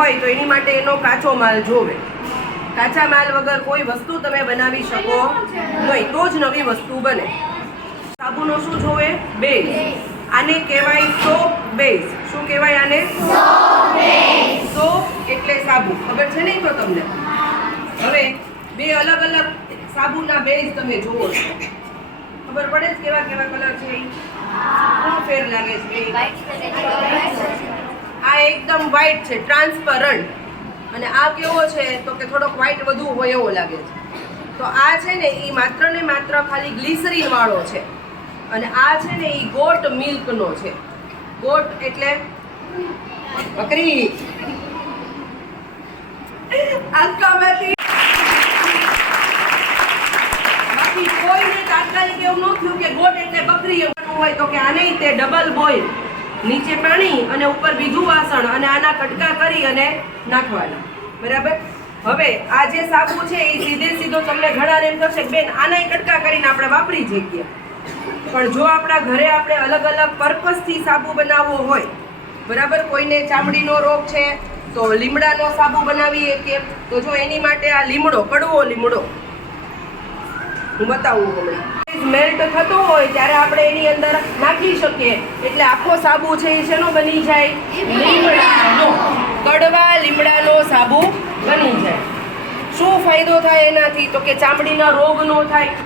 હોય તો એની માટે એનો કાચો માલ જોવે. કાચા માલ વગર કોઈ વસ્તુ તમે બનાવી શકો નહીં, તો જ નવી વસ્તુ બને. સાબુનો શું જોવે? બેઝ. આને કહેવાય સોપ બેઝ શું કહેવાય આને? સોપ એટલે સાબુ. ખબર છે નહીં તો તમને? હવે બે અલગ અલગ સાબુના બેઝ તમે જુઓ. છો ખબર પડે જ કેવા કેવા કલર છે? શું ફેર લાગે છે? આ એકદમ વ્હાઈટ છે ટ્રાન્સપરન્ટ અને આ કેવો છે? તો કે થોડોક વ્હાઈટ વધુ હોય એવો લાગે છે. તો આ છે ને એ માત્ર ને માત્ર ખાલી ગ્લિસરીનવાળો છે. અને આ છે ને એ ગોટ મિલ્કનો છે. ગોટ એટલે બકરી. આંકામાંથી બાકી કોઈને તાત્કાલિક એવું ન થયું કે ગોટ એટલે બકરી હોય તો કે આને તે ડબલ બોઇલ નીચે પાણી અને ઉપર બીજું વાસણ અને આના કટકા કરી અને નાખવાના. બરાબર? હવે આ જે સાબુ છે એ સીધે સીધો તમને ઘણા એમ થશે બેન આના કટકા કરીને આપણે વાપરી જઈએ. પણ જો આપણા ઘરે આપણે અલગ અલગ પર્પઝથી સાબુ બનાવવો હોય, બરાબર? કોઈને ચામડીનો રોગ છે, તો લીમડાનો સાબુ બનાવીએ કે તો જો એની માટે આ લીમડો, કડવો લીમડો હું બતાવું હમણાં મેલ્ટ થતો હોય ત્યારે આપણે એની અંદર નાખી શકીએ. એટલે આખો સાબુ છે એ શેનો બની જાય? લીમડાનો. કડવા લીમડાનો સાબુ બની જાય. શું ફાયદો થાય એનાથી? તો કે ચામડીના રોગ ન થાય.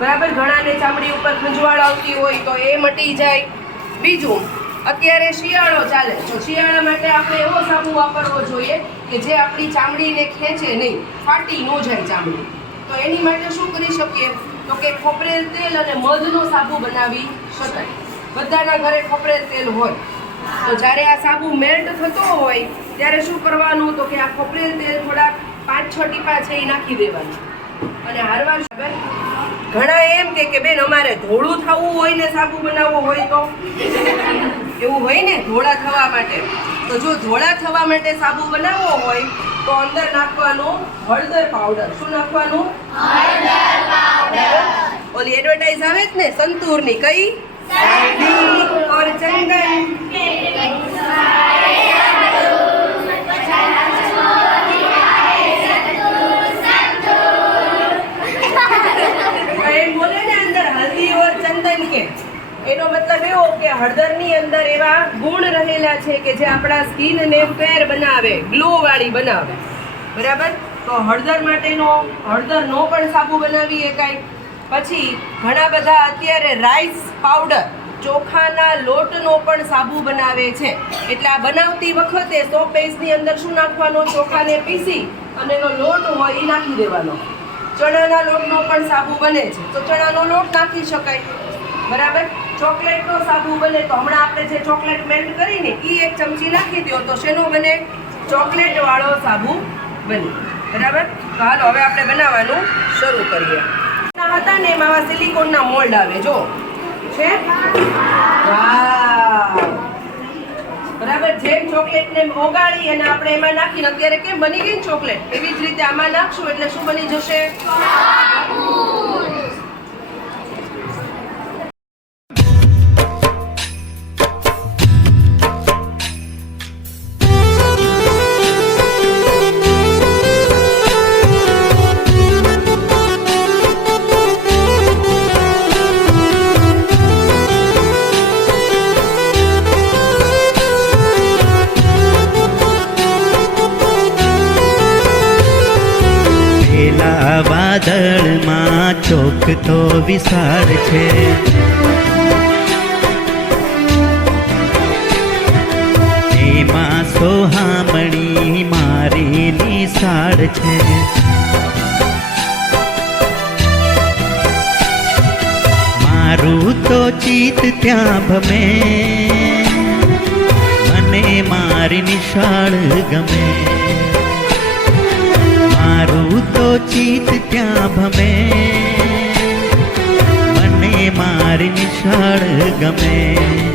બરાબર? ઘણાને ચામડી ઉપર ખંજવાળ આવતી હોય તો એ મટી જાય. બીજું, અત્યારે શિયાળો ચાલે. તો શિયાળા માટે આપણે એવો સાબુ વાપરવો જોઈએ કે જે આપણી ચામડીને ખેંચે નહીં. ફાટી ન જાય ચામડી. તો એની માટે શું કરી શકીએ? તો કે ખોપરેલ તેલ અને મધનો સાબુ બનાવી શકાય. બધાના ઘરે ખોપરેલ તેલ હોય. તો જ્યારે આ સાબુ મેલ્ટ થતો હોય, ત્યારે શું કરવાનું? તો કે આ ખોપરેલ તેલ થોડા પાંચ છ ટીપા છે એ નાખી દેવાનું. અને ખબર ઘણા એમ કે કે બેન, અમારે ધોળું થવું હોય ને સાબુ બનાવવો હોય તો? એવું હોય ને? ધોળા થવા માટે. તો જો ધોળા થવા માટે સાબુ બનાવવો હોય તો અંદર નાખવાનું હળદર પાવડર શું નાખવાનું? ઓલી એડવર્ટાઇઝ આવે જ ને સંતૂરની. કઈ? સંતૂર ઓર ચંદન એમ બોલે ને અંદર હલ્દી ઓર ચંદન કે એવો કે હળદરની અંદર એવા ગુણ રહેલા છે કે જે આપણા સ્કિનને ફેર બનાવે ગ્લો વાળી બનાવે. બરાબર? તો હળદર માટેનો, હળદરનો પણ સાબુ બનાવી શકાય પછી ઘણા બધા અત્યારે રાઈસ પાવડર, ચોખાના લોટનો પણ સાબુ બનાવે છે. એટલે આ બનાવતી વખતે સો પેસની અંદર શું નાખવાનો? ચોખાને પીસી અને એનો લોટ હોય એ નાખી દેવાનો. ચણાના લોટનો પણ સાબુ બને છે. તો ચણાનો લોટ નાખી શકાય. બરાબર? ચોકલેટનો સાબુ બને તો હમણાં આપણે જે ચોકલેટ મેલ્ટ કરીને એ એક ચમચી નાખી દો તો શેનો બને? ચોકલેટ વાળો સાબુ બને. બરાબર? તો હવે આપણે બનાવવાનું શરૂ કરીએ. હતા ને એમાં સિલિકોનના મોલ્ડ આવે, જો. છે? બરાબર? જેમ ચોકલેટને ઓગાળી અને આપણે એમાં નાખીને, અત્યારે કેમ બની ગઈ ચોકલેટ એવી જ રીતે આમાં નાખશું એટલે શું બની જશે? તો વિશાળ છે. એમાં સોહામણી મારી નિશાળ છે. મારું તો ચિત ત્યાં ભમે. મને મારી નિશાળ ગમે. મારું તો ચિત ત્યાં ભમે. મારી નિશાળ ગમે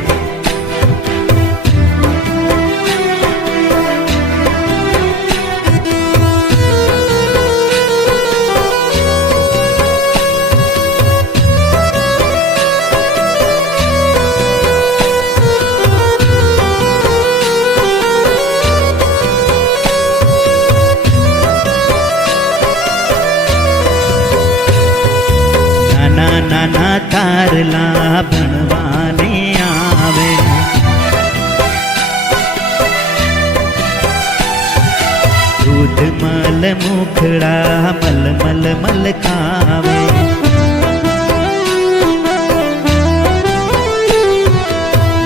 મુખડા મલ મલ મલ ખાવે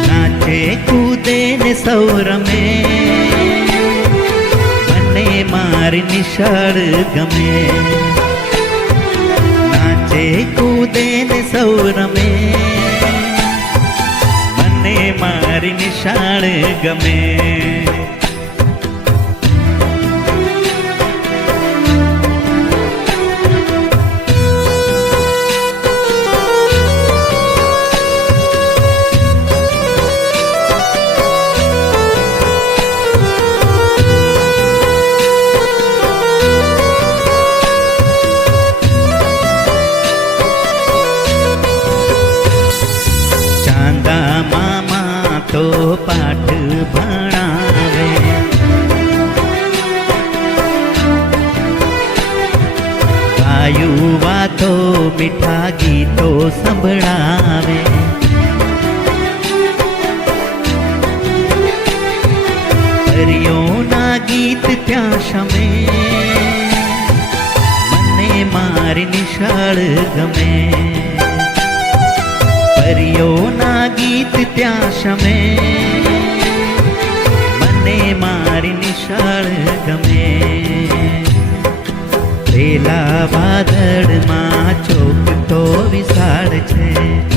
નાચે કૂદે ને સૌ મને મારી નિશાળ ગમે નાચે કૂદે ને સૌ મને મારી નિશાળ ગમે તો પાઠ ભણાવે. ગાયું વાતો, મીઠા ગીતો સંભળાવે. હરિયોના ગીત ત્યાં શમે. મને મારી નિશાળ ગમે. પરીઓના ગીત ત્યાં શમે. મને મારી નિશાળ ગમે. પેલા વાદળમાં ચોક તો વિશાળ છે.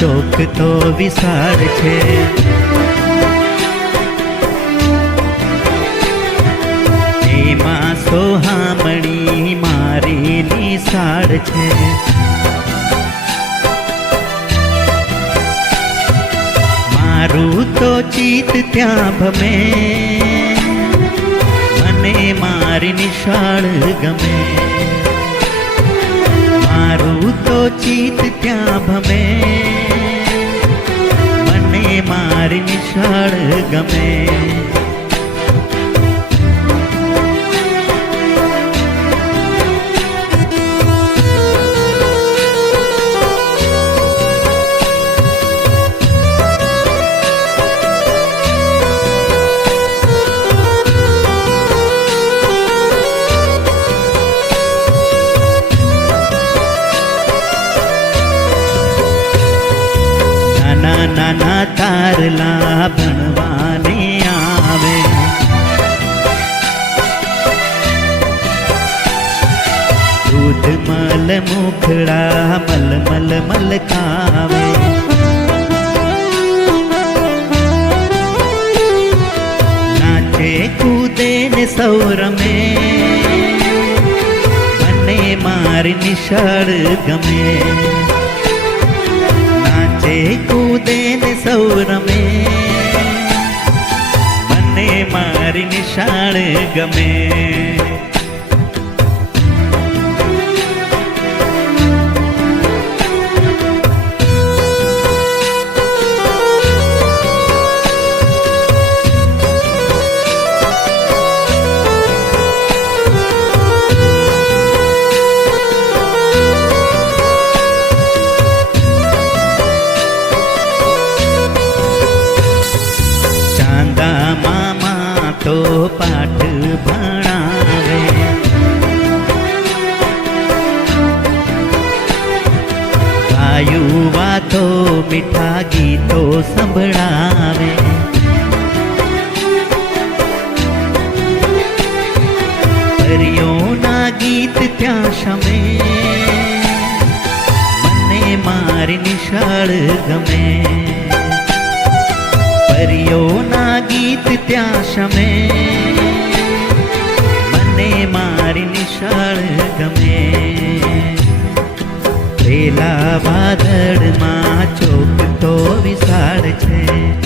ચોક તો વિશાળ છે. એમાં સોહામણી મારી નિશાળ છે. મારું તો ચિત ત્યાં ભમે. મને મારી નિશાળ ગમે. મારું તો ચિત ત્યાં ભમે. મારી નિશાળ ગમે. દૂધ મલ મુખડા મલ મલ મલ કાવે નાચે કૂદે ને સૌ રમે મને મારી નિશાળ ગમે નાચે કૂદે ને સૌ રમે મને મારી નિશાળ ગમે બાયું વાતો, મીઠા ગીતો સંભળાવે. હરિયોના ગીત ત્યાં શમે. મને મારી નિશાળ ગમે. હરિયોના ગીત ત્યાં શમે. મને મારી નિશાળ ગમે. પેલા વાદળમાં ચોક તો વિશાળ છે.